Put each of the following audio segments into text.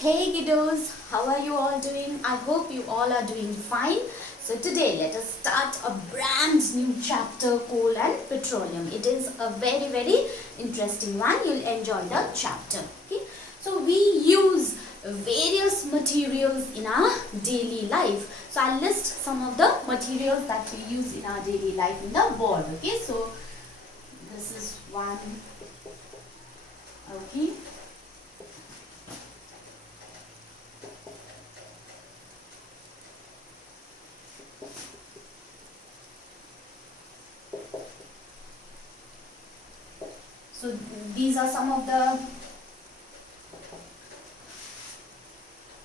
Hey kiddos, how are you all doing? I hope you all are doing fine. So today let us start a brand new chapter, coal and petroleum. It is a very interesting one. You'll enjoy the chapter. Okay. So we use various materials in our daily life. So I'll list some of the materials that we use in our daily life in the board. Okay. So this is one. Okay. So these are some of the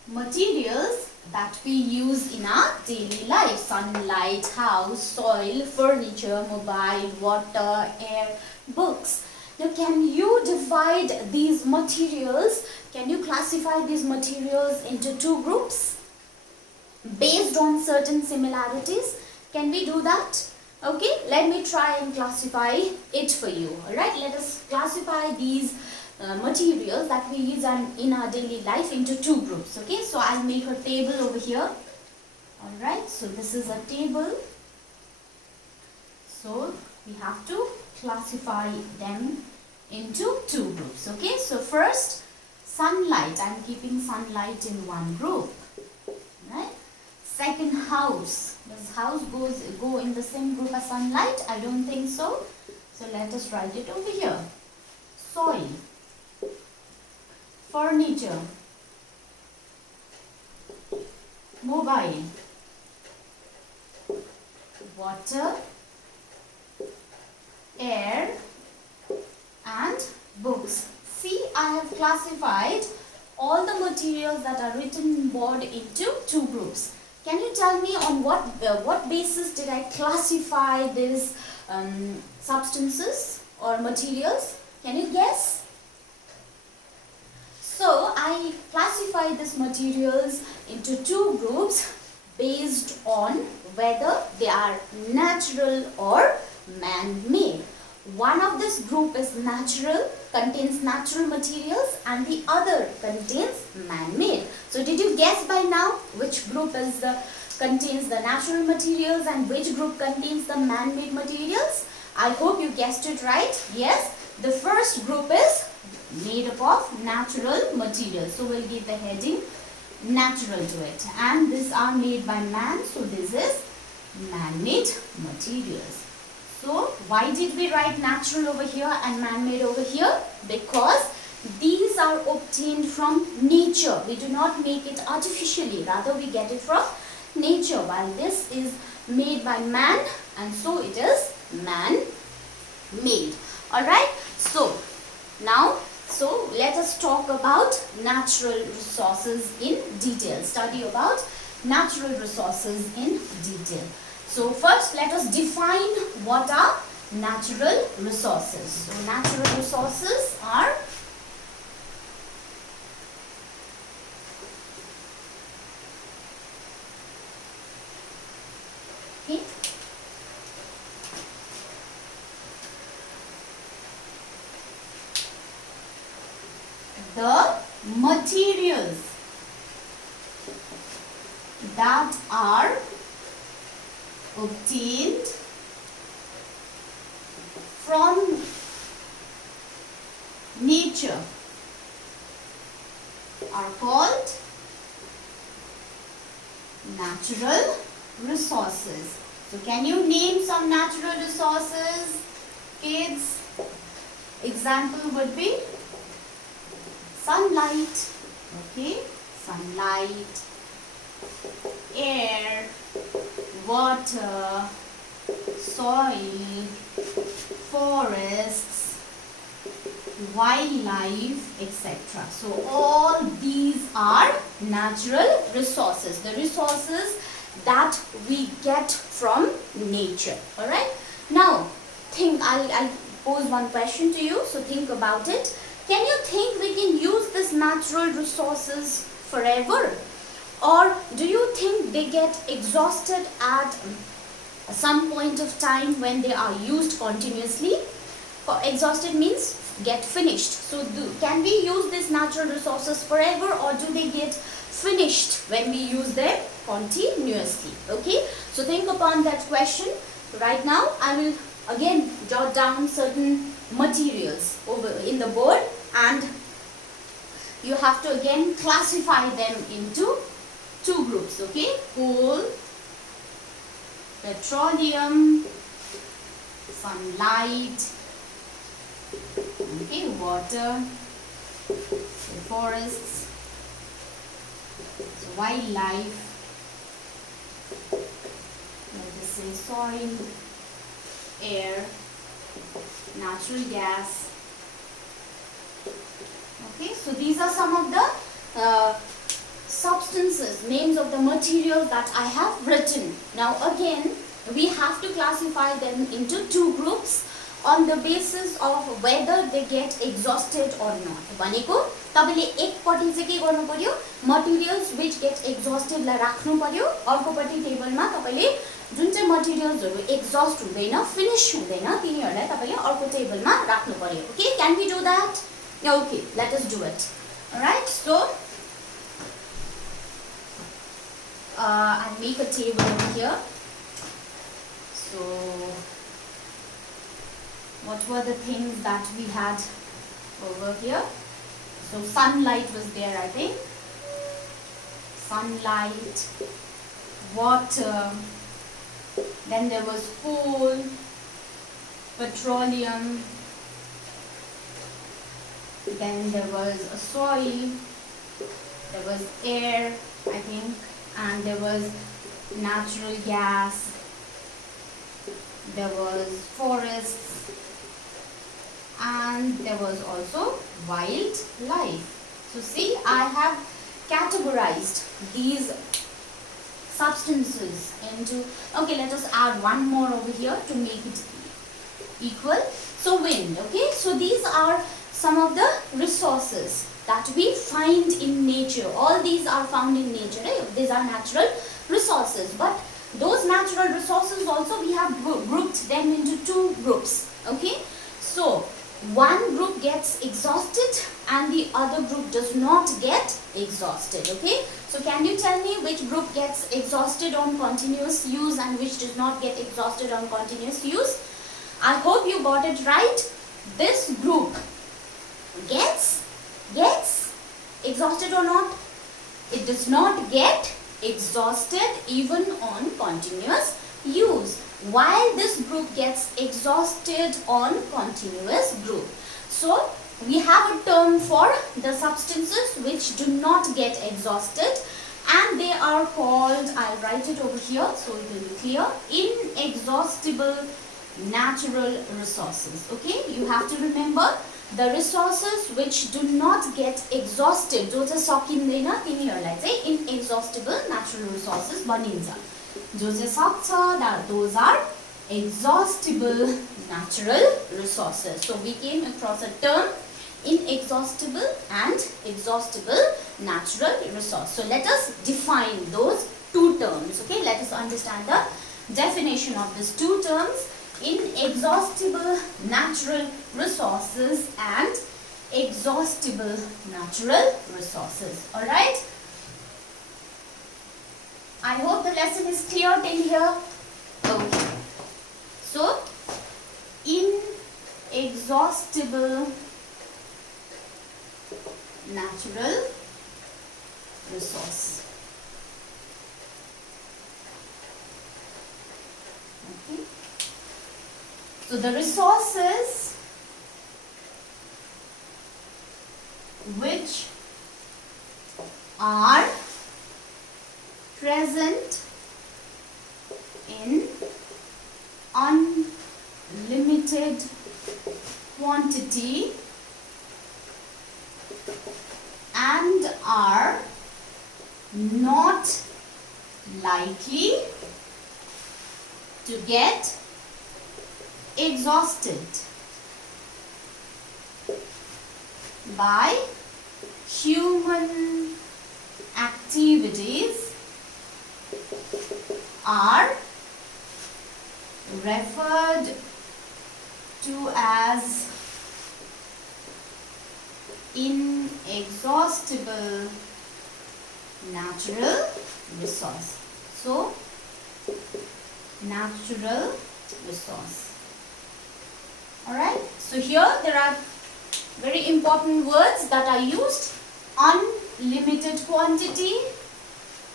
materials that we use in our daily life. Sunlight, house, soil, furniture, mobile, water, air, books. Now can you divide these materials, can you classify these materials into two groups based on certain similarities? Can we do that? Okay, let me try and classify it for you. Alright, let us classify these materials that we use in our daily life into two groups. Okay, so I'll make a table over here. Alright, so this is a table. So we have to classify them into two groups. Okay, so first, sunlight. I'm keeping sunlight in one group. Right. Second, house. Does house go in the same group as sunlight? I don't think so. So let us write it over here. Soil, furniture, mobile, water, air and books. See, I have classified all the materials that are written in board into two groups. Can you tell me on what basis did I classify these substances or materials? Can you guess? So I classified these materials into two groups based on whether they are natural or man-made. One of this group is natural, contains natural materials, and the other contains man-made. So did you guess by now which group contains the natural materials and which group contains the man-made materials? I hope you guessed it right. Yes, the first group is made up of natural materials. So we'll give the heading natural to it. And these are made by man. So this is man-made materials. So why did we write natural over here and man-made over here? Because these are obtained from nature. We do not make it artificially. Rather we get it from nature. While this is made by man and so it is man-made. Alright. So now let us talk about natural resources in detail. Study about natural resources in detail. So first let us define what are natural resources. So natural resources are the materials that are obtained from nature are called natural resources. So can you name some natural resources, kids? Example would be sunlight, okay, sunlight, air, water, soil, forests, wildlife, etc. So all these are natural resources, the resources that we get from nature. Alright. Now I'll pose one question to you, so think about it. Can you think we can use these natural resources forever? Or do you think they get exhausted at some point of time when they are used continuously? Exhausted means get finished. So can we use these natural resources forever, or do they get finished when we use them continuously? Okay, so think upon that question. Right now I will again jot down certain materials over in the board, and you have to again classify them into two groups. Okay, coal, petroleum, sunlight, okay, water, so forests, so wildlife, let us say soil, air, natural gas. Okay, so these are some of the substances, names of the materials that I have written. Now again, we have to classify them into two groups on the basis of whether they get exhausted or not. भनेको तपाईले एकपटि चाहिँ के गर्नु पर्यो, materials which get exhausted लाई राख्नु पर्यो, अर्कोपटि टेबलमा तपाईले जुन चाहिँ materialsहरु exhaust हुँदैन, finish हुँदैन, तिनीहरुलाई तपाईले अर्को टेबलमा राख्नु पर्यो. Okay, can we do that? Okay, let us do it. All right, so I'll make a table over here. So what were the things that we had over here? So sunlight was there, I think. Sunlight, water, then there was coal, petroleum, then there was a soil, there was air, I think, and there was natural gas, there was forests, and there was also wildlife. So see, I have categorized these substances into, okay, let us add one more over here to make it equal. So wind, okay, so these are some of the resources that we find in nature. All these are found in nature, right? These are natural resources, but those natural resources also we have grouped them into two groups. Okay, so one group gets exhausted and the other group does not get exhausted. Okay, so can you tell me which group gets exhausted on continuous use and which does not get exhausted on continuous use? I hope you got it right. This group gets exhausted or not? It does not get exhausted even on continuous use, while this group gets exhausted on continuous group. So we have a term for the substances which do not get exhausted, and they are called, I'll write it over here so it will be clear, inexhaustible natural resources. Okay, you have to remember the resources which do not get exhausted, जो चाहिँ सकिँदैन तिनीहरुलाई चाहिँ inexhaustible natural resources भनिन्छ. जो चाहिँ सक्छ, those are exhaustible natural resources. So we came across a term, inexhaustible and exhaustible natural resource. So let us define those two terms. Okay, let us understand the definition of these two terms: inexhaustible natural resources and exhaustible natural resources. All right, I hope the lesson is clear till here. Okay, so inexhaustible natural resource. Okay, so the resources which are present in unlimited quantity and are not likely to get exhausted by human activities are referred to as inexhaustible natural resource. So, natural resource. Alright, so here there are very important words that are used. Unlimited quantity,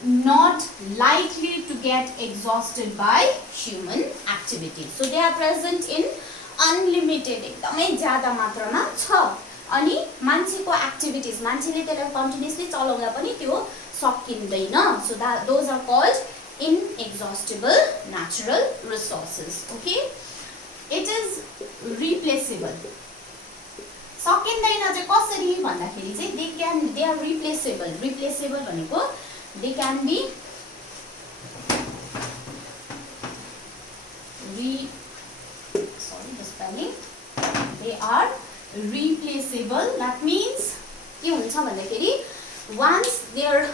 not likely to get exhausted by human activity. So they are present in unlimited, एकदमै ज्यादा मात्रामा छ. अनि मान्छेको activities, मान्छेले त्यसलाई continuously चलाउँदा पनि त्यो सकिँदैन. So that those are called inexhaustible natural resources. Okay, it is replaceable. सकिँदैन चाहिँ कसरी भन्दाखेरि चाहिँ they are replaceable. Replaceable भनेको they can be the spelling, they are replaceable. That means के हुन्छ भन्दाखेरि once their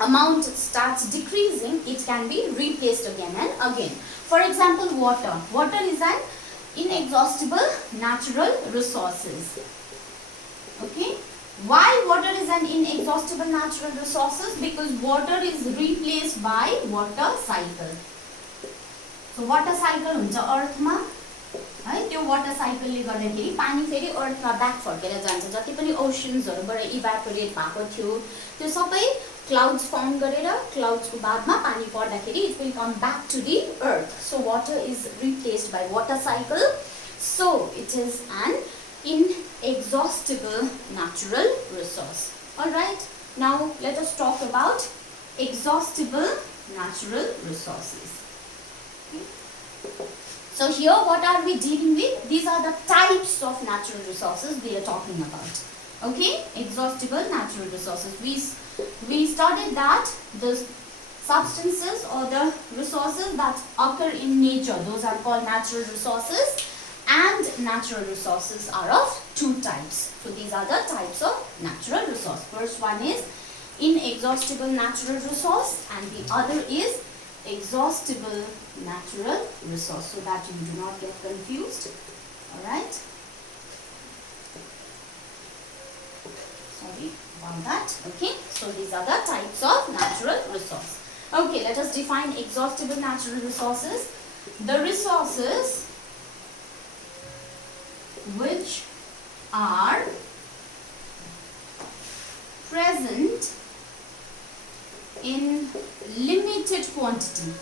amount starts decreasing, it can be replaced again and again. For example, water. Water is an inexhaustible natural resources. Okay, why water is an inexhaustible natural resources? Because water is replaced by water cycle. So water cycle हुन्छ अर्थमा है, त्यो water साइकलले गर्दाखेरि पानी फेरि अर्थमा back फर्केर जान्छ. जति पनि ओशन्सहरुबाट इभ्यापोरेट भएको थियो त्यो सबै क्लाउड्स फर्म गरेर क्लाउड्सको बादमा पानी पर्दाखेरि it will come back to the earth. So water is replaced by water cycle. So it is an inexhaustible natural resource. Alright, now let us talk about exhaustible natural resources. Okay. So here what are we dealing with? These are the types of natural resources we are talking about. Okay, exhaustible natural resources. We studied that the substances or the resources that occur in nature, those are called natural resources, and natural resources are of two types. So these are the types of natural resource. First one is inexhaustible natural resource and the other is exhaustible natural resource, so that you do not get confused. Alright, sorry about that. Okay, so these are the types of natural resource. Okay, let us define exhaustible natural resources. The resources which are present in limited quantity.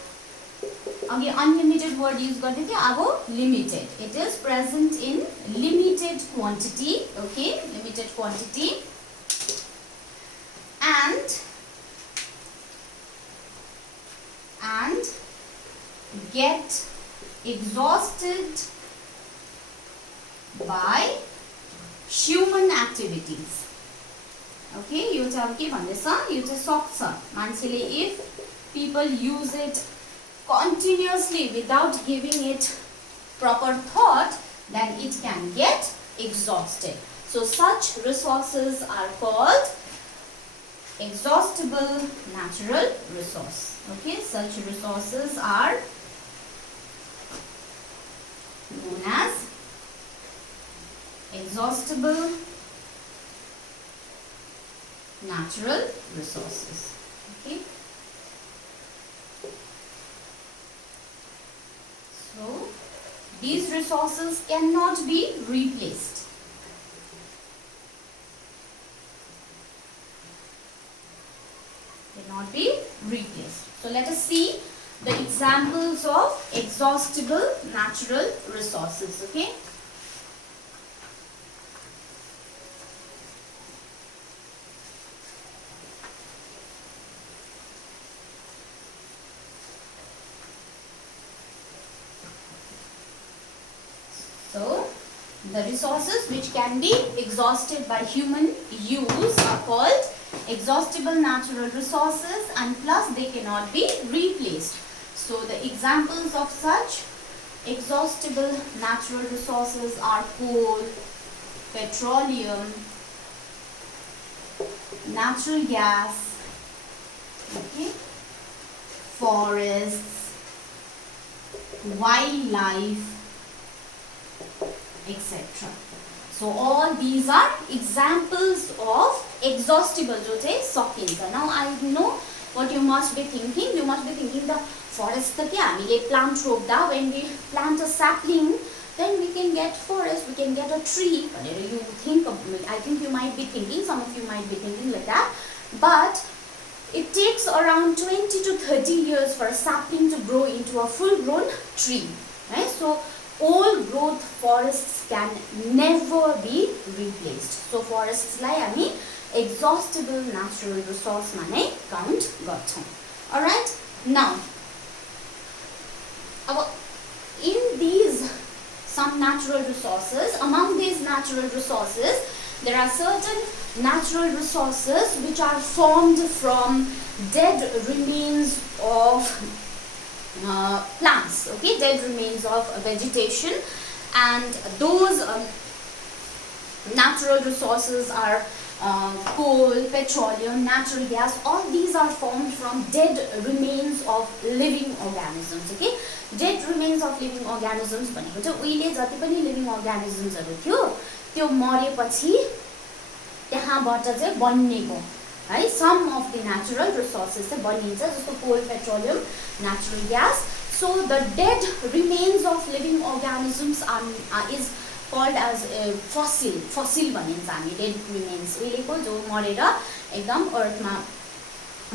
Okay, unlimited word use garde थियो, अब limited. It is present in limited quantity. Okay, limited quantity, and get exhausted by human activities. Okay, यो चाहिँ अब के भन्दैछ, यो चाहिँ सक्छ मान्छेले, if people use it continuously without giving it proper thought, then it can get exhausted. So such resources are called exhaustible natural resource. Okay, such resources are known as exhaustible natural resources. Okay, so these resources cannot be replaced. Cannot be replaced. So let us see the examples of exhaustible natural resources. Okay, so the resources which can be exhausted by human use are called exhaustible natural resources, and plus they cannot be replaced. So the examples of such exhaustible natural resources are coal, petroleum, natural gas, okay, forests, wildlife, etc. So all these are examples of exhaustible जो चाहिँ सकिन्छ. Now I know what you must be thinking. You must be thinking the forest त के हामीले plant रोप्दा when we plant a sapling then we can get forest, we can get a tree. You think, I think you might be thinking, some of you might be thinking like that, but it takes around 20 to 30 years for a sapling to grow into a full-grown tree. Right? So old growth forests can never be replaced. So forests like हामी exhaustible natural resource मा नै count गर्छौं. Alright? Now, in these some natural resources, among these natural resources, there are certain natural resources which are formed from dead remains of plants, okay, dead remains of vegetation, and those natural resources are coal, petroleum, natural gas. All these are formed from dead remains of living organisms, okay. Dead remains of living organisms भनेको चाहिँ उहिले जति पनि living अर्गानिजम्सहरु थियो त्यो मरेपछि त्यहाँबाट चाहिँ बन्नेको है some of the natural resources चाहिँ बनिन्छ जस्तो coal, petroleum, natural gas. So the dead remains of living organisms is called as fossil भनिन्छ हामी dead remains. उहिलेको जो मरेर एकदम अर्थमा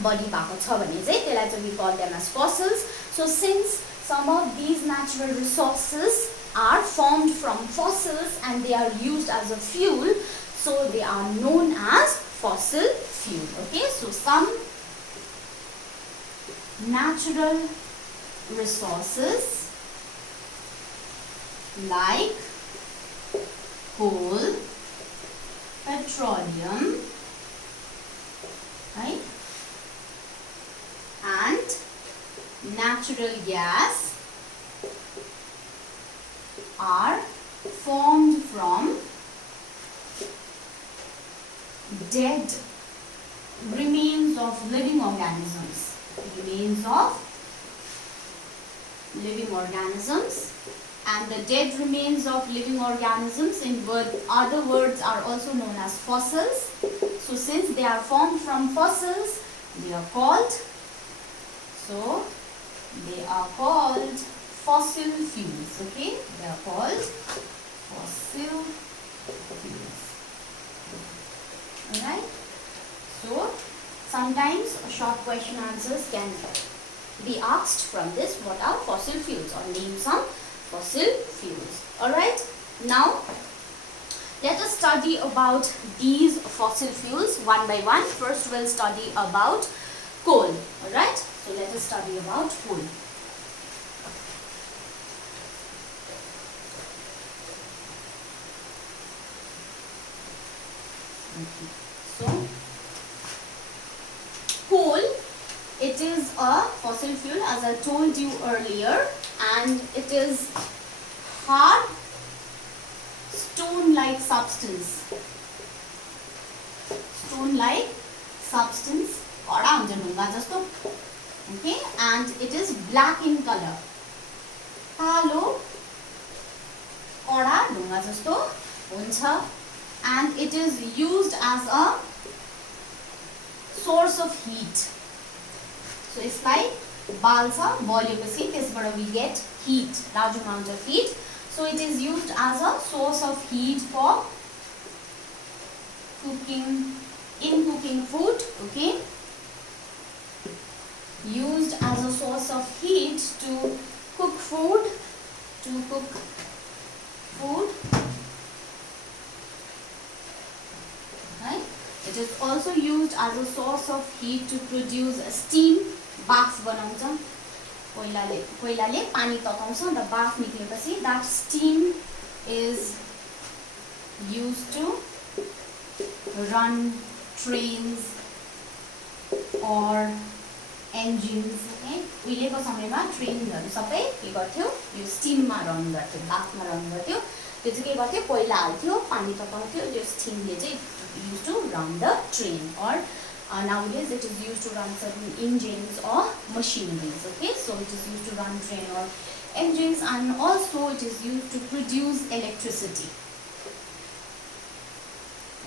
बडी भएको छ भने चाहिँ त्यसलाई चाहिँ we call them as fossils. So since some of these natural resources are formed from fossils and they are used as a fuel, so they are known as fossil fuel. Okay, so some natural resources like coal, petroleum, right, and natural gas are formed from dead remains of living organisms. Remains of living organisms, and the dead remains of living organisms in other words are also known as fossils. So since they are formed from fossils, they are called fossil fuels. Okay, they are called fossil fuels. Alright, so sometimes short question answers can be asked from this. What are fossil fuels, or name some fossil fuels. Alright, now let us study about these fossil fuels one by one. First we'll study about coal. Alright, so let us study about coal. So coal, it is a fossil fuel as I told you earlier, and it is hard stone-like substance. Stone-like substance, okay, and it is black in color. Kalo कडा ढुङ्गा जस्तो हुन्छ, and it is used as a source of heat. So it's like balsa, boileपछि त्यसबाट we get heat, large amount of heat. So it is used as a source of heat for cooking food, okay? Used as a source of heat to cook food, right? It is also used as a source of heat to produce steam. बाफ बनाउँछ, कोइलाले पानी तताउँछ र बाफ निक्लेपछि that steam is used to run trains or engines. Okay, उहिलेको समयमा ट्रेनहरु सबै के गर्थ्यो, यो स्टिममा run गर्थ्यो, बाफमा रन गर्थ्यो. त्यो चाहिँ के गर्थ्यो, कोइला हाल्थ्यो, पानी तताउँथ्यो, त्यो स्टिमले चाहिँ used to run the train, or nowadays it is used to run certain engines or machineries. Okay, so it is used to run train or engines, and also it is used to produce electricity.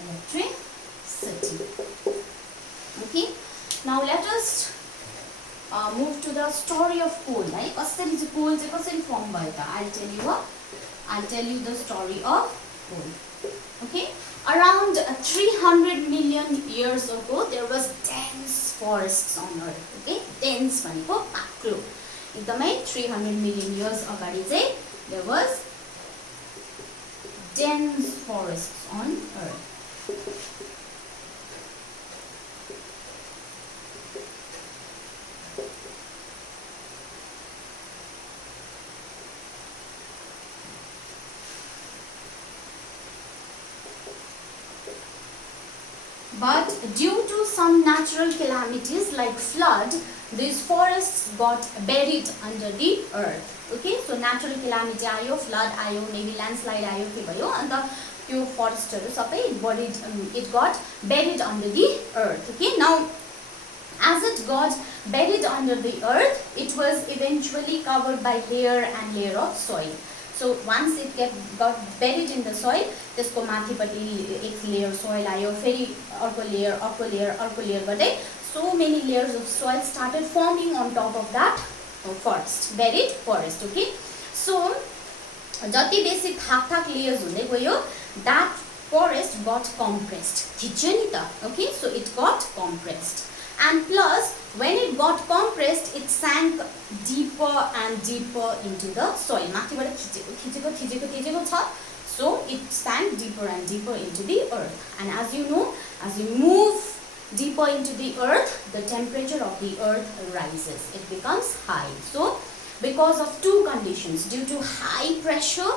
electricity. Okay, now let us move to the story of coal. Right? कसरी चाहिँ coal चाहिँ कसरी form भयो त? I'll tell you the story of coal. Okay, around 300 million years ago there was dense forests on earth. Okay, dense भनेको बाक्लो एकदमै 300 million years अगाडि चाहिँ there was dense forests on earth. But due to some natural calamities like flood, these forests got buried under the earth. Okay, so natural calamity आयो, flood आयो, maybe landslide आयो, के भयो, and the forestहरू सबै buried, it got buried under the earth. Okay, now as it got buried under the earth, it was eventually covered by layer and layer of soil. So once it got buried in the soil, त्यसको माथिपट्टि एक layer soil आयो, फेरि अर्को layer गर्दै so many layers of soil started forming on top of that forest, buried forest. Okay, so जति बेसी थाक layers हुँदै गयो, that forest got compressed. थिच्यो नि त. Okay, so it got compressed. And plus, when it got compressed, it sank deeper and deeper into the soil. माथिबाट खिचेको छ. So it sank deeper and deeper into the earth. And as you know, as you move deeper into the earth, the temperature of the earth rises. It becomes high. So because of two conditions, due to high pressure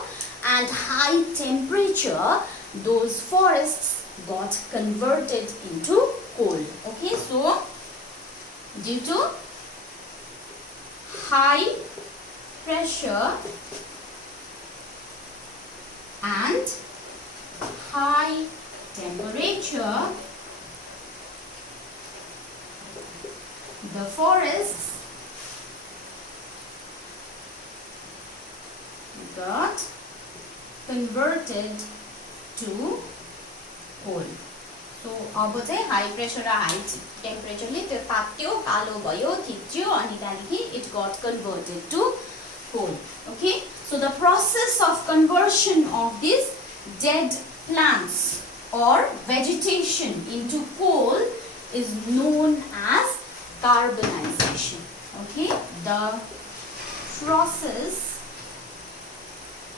and high temperature, those forests got converted into coal. Okay, so due to high pressure and high temperature, the forests got converted to coal. So अब चाहिँ high pressure र high temperature ले त्यो तात्यो, कालो भयो, खिच्यो, अनि त्यहाँदेखि it got converted to coal. Okay, so the process of conversion of these dead plants or vegetation into coal is known as carbonization. Okay, the process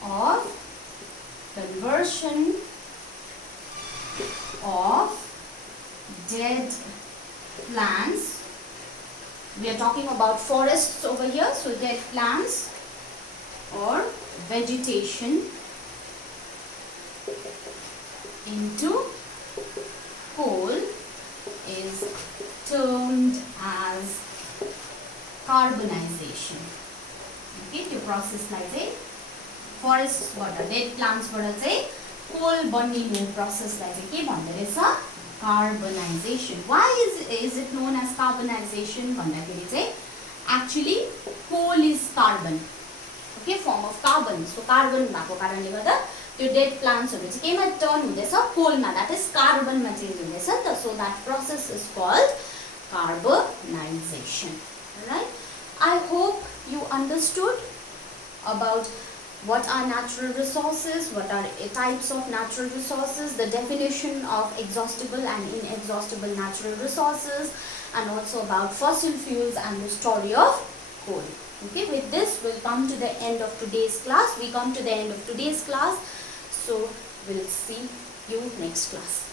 of conversion of dead plants. We are talking about forests over here, so dead plants or vegetation into coal is termed as carbonization. Okay, त्यो प्रोसेसलाई चाहिँ फरेस्टबाट dead प्लान्ट्सबाट चाहिँ कोल बनिने प्रोसेसलाई चाहिँ के भन्दो रहेछ? Carbonization. Why is it known as carbonization? भन्दाखेरि चाहिँ actually coal is carbon. Okay, form of carbon. So carbon भएको कारणले गर्दा त्यो डेड प्लान्ट्सहरु चाहिँ केमा टर्न हुँदैछ? कोलमा, that is carbon मा चेन्ज हुँदैछ नि त. So that process is called carbonization. Right? I hope you understood about what are natural resources, what are types of natural resources, the definition of exhaustible and inexhaustible natural resources, and also about fossil fuels and the story of coal. Okay, with this we'll come to the end of today's class. We come to the end of today's class, so we'll see you next class.